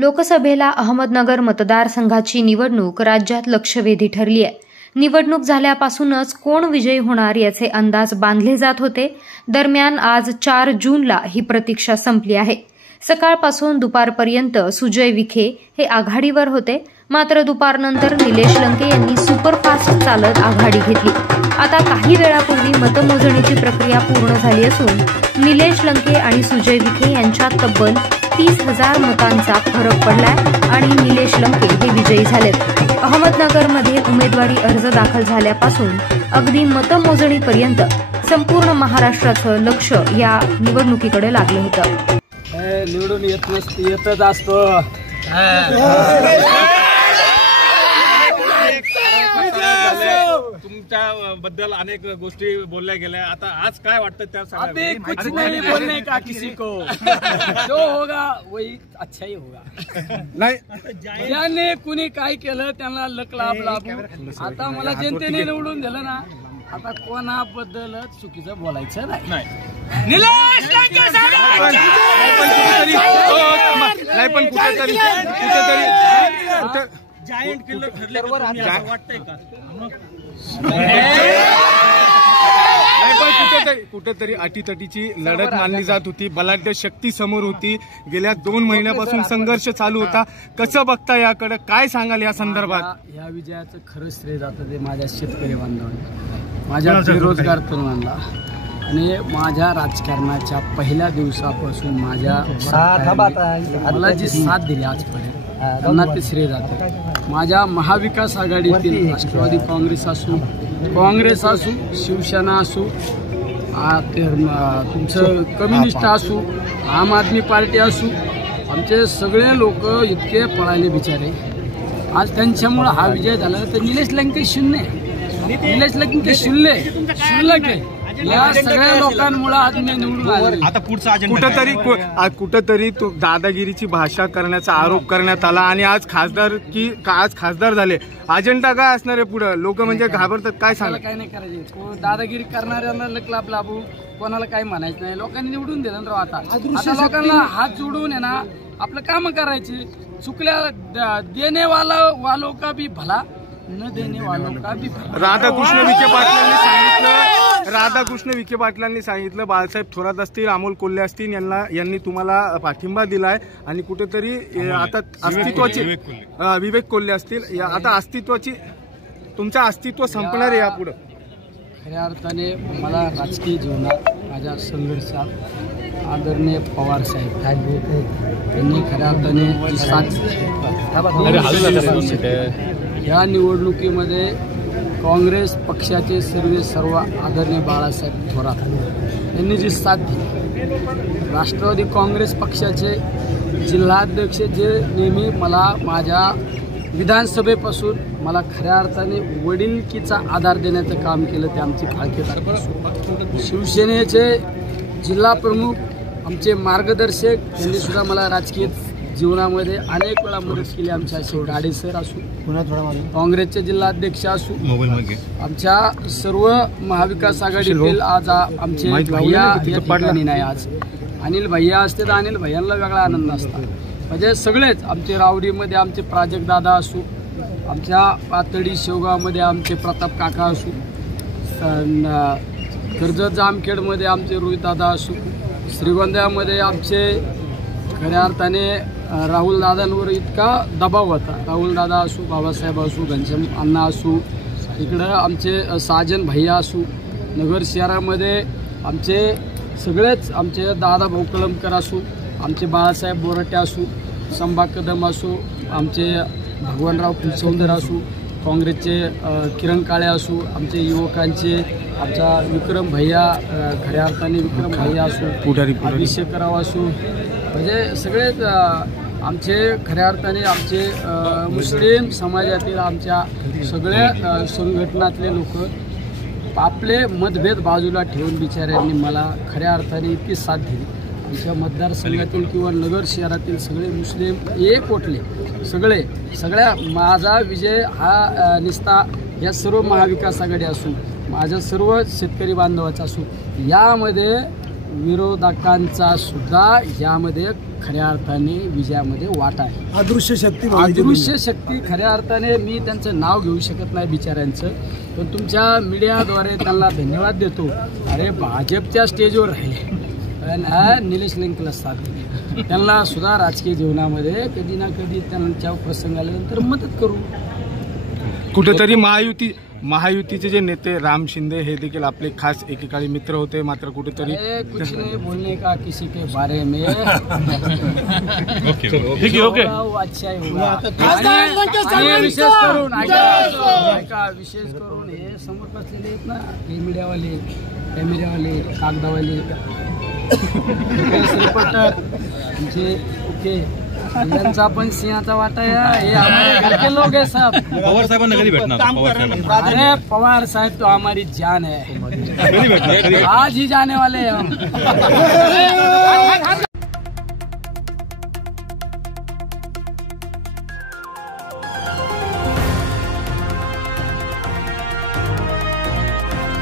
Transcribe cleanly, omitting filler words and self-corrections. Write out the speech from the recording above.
लोकसभेला अहमदनगर मतदारसंघाची निवडणूक राज्यात लक्षवेधी ठरली आहे। निवडणूक झाल्यापासूनच कोण विजयी होणार याचे अंदाज बांधले जात होते। दरम्यान आज 4 जूनला ही प्रतीक्षा संपली आहे। सकाळपासून दुपारपर्यंत सुजय विखे हे आघाडीवर होते, मात्र दुपारनंतर निलेश लंके यांनी सुपरफास्ट चालत आघाडी घेतली। आता काही वेळापूर्वी मतमोजणीची प्रक्रिया पूर्ण झाली असून निलेश लंके आणि सुजय विखे यांच्यात तब्बल 30,000 मतांचा फरक पडलाय आणि निलेश लंके हे विजयी झालेत। अहमदनगरमध्ये उमेदवारी अर्ज दाखल झाल्यापासून अगदी मतमोजणीपर्यंत संपूर्ण महाराष्ट्राचं लक्ष या निवडणुकीकडे लागलं होतं। निवडून येतच असतो। तुमच्या बद्दल अनेक गोष्टी बोलल्या गेल्या, आता आज काय वाटतं त्या अभी कुछ नहीं बोलने का किसी को, जो होगा वही अच्छा ही होगा। नाही ज्याने कुणी काय केलं त्यांना लक लाभ लाभू। आता मला जनतेने निवडून दिलं ना, आता कोणाबद्दल चुकीचं बोलायचं नाही। निलेश लंके पण कुठेतरी जायंट किल्लर ठरल्यावर वाटतंय का? पण कुठेतरी अटीतटीची लढत मानली जात होती। बलाढ्य शक्ती समोर होती। गेल्या 2 महिन्यापासून संघर्ष चालू होता। कसं बघता याकडे, काय सांगाल या संदर्भात? या विजयाचं खरं श्रेय जातं ते माझ्या शेतकरी बांधवांना, माझ्या बेरोजगार तरुणांना आणि माझ्या राजकारणाच्या पहिल्या दिवसापासून मला जी साथ दिली आजपर्यंत त्यांना ते श्रेय जातं। माझ्या महाविकास आघाडीतील राष्ट्रवादी काँग्रेस असू, शिवसेना असू, तुमचं कम्युनिस्ट असू, आम आदमी पार्टी असू, आमचे सगळे लोक इतके पळाले बिचारे। आज त्यांच्यामुळे हा विजय झाला। तर निलेश लंके शून्य या सगळ्या लोकांमुळे आज मी निवडून आलो। आता पुढचा कुठेतरी दादागिरीची भाषा करण्याचा आरोप करण्यात आला आणि आज खासदार झाले। अजेंडा काय असणार आहे पुढे? लोक म्हणजे घाबरतात, काय सांगा? काय नाही करायचे, दादागिरी करणाऱ्यांना लक लाभ लाभू, कोणाला काय म्हणायचं नाही। लोकांनी निवडून दिलं ना, आता लोकांना हात जोडून आहे ना आपलं काम करायचे। चुकल्या देने वालों का भी भला, न देने वालों का भी भला। राधाकृष्ण विखे पाटलांनी सांगितलं, बाळासाहेब थोरात असतील, अमोल कोल्हे असतील, यांनी तुम्हाला पाठिंबा दिलाय आणि कुठेतरी आता अस्तित्वाची विवेक कोल्हे असतील, आता अस्तित्वाची तुमचं अस्तित्व संपणार आहे यापुढे? खऱ्या अर्थाने मला राजकीय जीवनात माझ्या संघर्षात आदरणीय पवार साहेब यांनी खऱ्या अर्थाने साथ या निवडणुकीमध्ये काँग्रेस पक्षाचे सर्व आदरणीय बाळासाहेब थोरात यांनी जी साथ दिली, राष्ट्रवादी काँग्रेस पक्षाचे जिल्हाध्यक्ष जे नेहमी मला माझ्या विधानसभेपासून मला खऱ्या अर्थाने वडिलकीचा आधार देण्याचं काम केलं ते आमचे फाळके। शिवसेनेचे जिल्हा प्रमुख आमचे मार्गदर्शक यांनी सुद्धा मला राजकीय जीवनामध्ये अनेक वेळा मदत केली। आमच्या गाडे सर असू, काँग्रेसचे जिल्हाध्यक्ष असू, आमच्या सर्व महाविकास आघाडीतील आज आमचे भैया या ठिकाणी नाही, आज अनिल भैया असते तर अनिल भैयांना वेगळा आनंद असता। म्हणजे सगळेच आमचे रावडीमध्ये आमचे प्राजक्त दादा असू, आमच्या पातळी शेवगावमध्ये आमचे प्रताप काका असू, कर्जत जामखेडमध्ये आमचे रोहित दादा असू, श्रीगोंद्यामध्ये आमचे खऱ्या अर्थाने राहुल दादांवर इतका दबाव होता। राहुल दादा असू, बाबासाहेब असू, घनश्याम अण्णा असू, इकडं आमचे साजन भैया असू, नगर शहरामध्ये आमचे सगळेच आमचे दादा भाऊ कलमकर असू, आमचे बाळासाहेब बोराटे असू, संभा कदम असू, आमचे भगवानराव फुलसौंदर असू, काँग्रेसचे किरण काळे असू, आमचे युवकांचे आमचा विक्रम भैया खऱ्या अर्थाने विक्रम भैया असू, अभिषेकराव असू, म्हणजे सगळेच आमचे खऱ्या अर्थाने आमचे मुस्लिम समाजातील आमच्या सगळ्या संघटनातले लोक आपले मतभेद बाजूला ठेवून बिचाऱ्यांनी मला खऱ्या अर्थाने इतकी साथ दिली। आमच्या मतदारसंघातील किंवा नगर शहरातील सगळे मुस्लिम एक उठले, सगळ्या माझा विजय हा निस्ता या सर्व महाविकास आघाडी असून माझ्या सर्व शेतकरी बांधवाचा असू, यामध्ये विरोधकांचा सुद्धा यामध्ये खऱ्या अर्थाने विजयामध्ये वाटा आहे. अदृश्य शक्ती अदृश्य शक्ती खऱ्या अर्थाने मी त्यांचं नाव घेऊ शकत नाही बिचाऱ्यांचं, पण तुमच्या मीडियाद्वारे त्यांना धन्यवाद देतो. अरे भाजपच्या स्टेजवर राहिले, निलेश लंकेला साथ दिली, त्यांना सुद्धा राजकीय जीवनामध्ये कधी ना कधी त्यांच्या प्रसंग आल्यानंतर मदत करू. कुठेतरी महायुतीचे जे नेते राम शिंदे हे देखील आपले खास एकेकाळी मित्र होते, मात्र कुठेतरी कुछ नहीं बोलने का किसी के बारे में ओके अच्छा होगा. विशेष करून हे समोर बसलेले आहेत ना, हे मीडियावाले, कॅमेऱ्यावाले, कागदावाले, रिपोर्टर ओके, यांचा पण सिंहाचा वाटा आहे. हे हमारे घर के लोग हैं सब. पवार साहेबांना कधी भेटणार? अरे पवार साहब तो हमारी जान है, आज ही जाने वाले हैं हम.